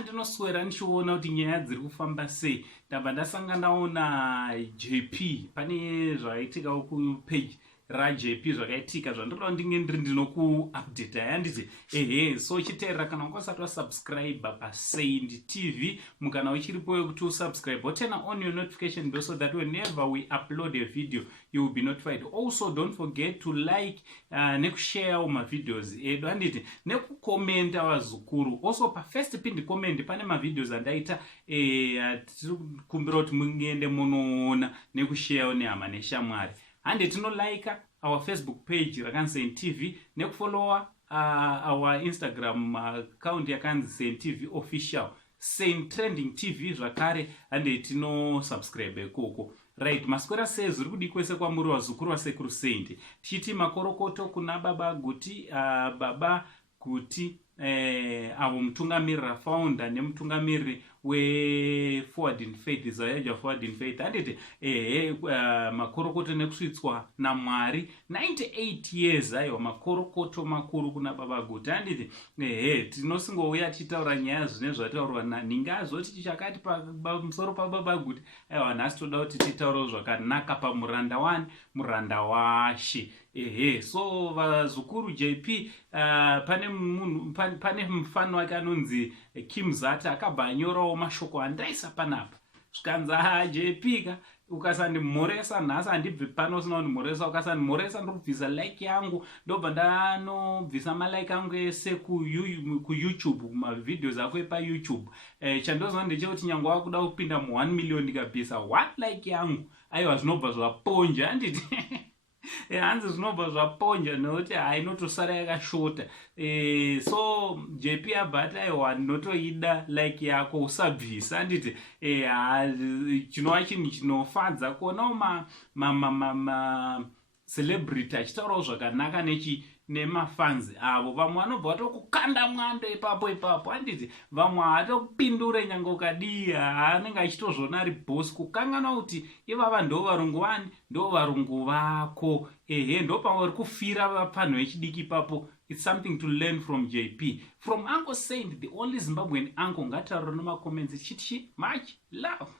ndinoswera ndichiona kuti nyaya dziri kufamba sei. Ndabva ndasanganawo naJP pane zvaitika kupage raJP zvakaitika zvandoda ndinge ndinokuupdate handiti so uchiteerera kana ukasati wasubscribe paSaint TV mukana uchiripo wekuti usubscribe turn on your notification bell so that whenever we upload a video you will be notified. Also don't forget to like nekushare mavideos edu handiti nekukomenta vazukuru. Also pafirst pinned comment pane mavideos andaita kumbira kuti muende munoona nekushare nehama neshamwari. And like our Facebook page rakanzi Saint TV nekufollowa our Instagram account yakanzi Saint TV official Saint Trending TV zvakare and subscribe koko. Right, maswera sei zviri kudi kwese kwamuri vazukuru vasekuru Saint. Tichiti makorokoto kuna baba Guti baba Guti avo mutungamirira founder nemutungamiriri Forward in Faith Zayaja Forward in Faith handiti makorokoto nekusvitswa naMwari 98 years aiwa makorokoto makuru kuna baba Guti handiti tinosingouya tichitaura nyaya zvine zvataurwa naNinga zvoti tichakati pamusoro pababa Guti aiwa nhasi toda kuti titaurawo zvakanaka pamuranda wani muranda waShe. So vazukuru JP pane mufano wake anonzi Kim Zata akabva anyorawo mashoko andaisa panapa zvikanzi JP ka ukasandimhoresa nhasi handibvi pano usina kundimhoresa ukasandimhoresa ndokubvisa like yangu ndobva ndanobvisa malike angu ese kuYouTube mavideos ako epaYouTube. Chandozona ndechekuti nyange wakuda kupinda mu1 million ndikabvisa 1 like yangu aiwa zvinobva zvaponja handiti hanzi zvinobva zvaponja nekuti inotosara yakashota. So JP abata aiwa ndinotoida like yako usabvisa handiti chinova chinhu chinofadza kuonawo celebrity achitaurawo zvakanaka nemafans avo. Vamwe vanobva vatokukanda mwando ipapo handiti vamwe haatokupindure nyange ukadii anenge achitozvona ari boss kukanganwa kuti ivava ndo varungu vani ndo varungu vako ndopamwe kufira panhu vechidiki ipapo. It's something to learn from JP from Uncle Saint, the only Zimbabwean uncle. Ngataurira nemacomments chiti much love.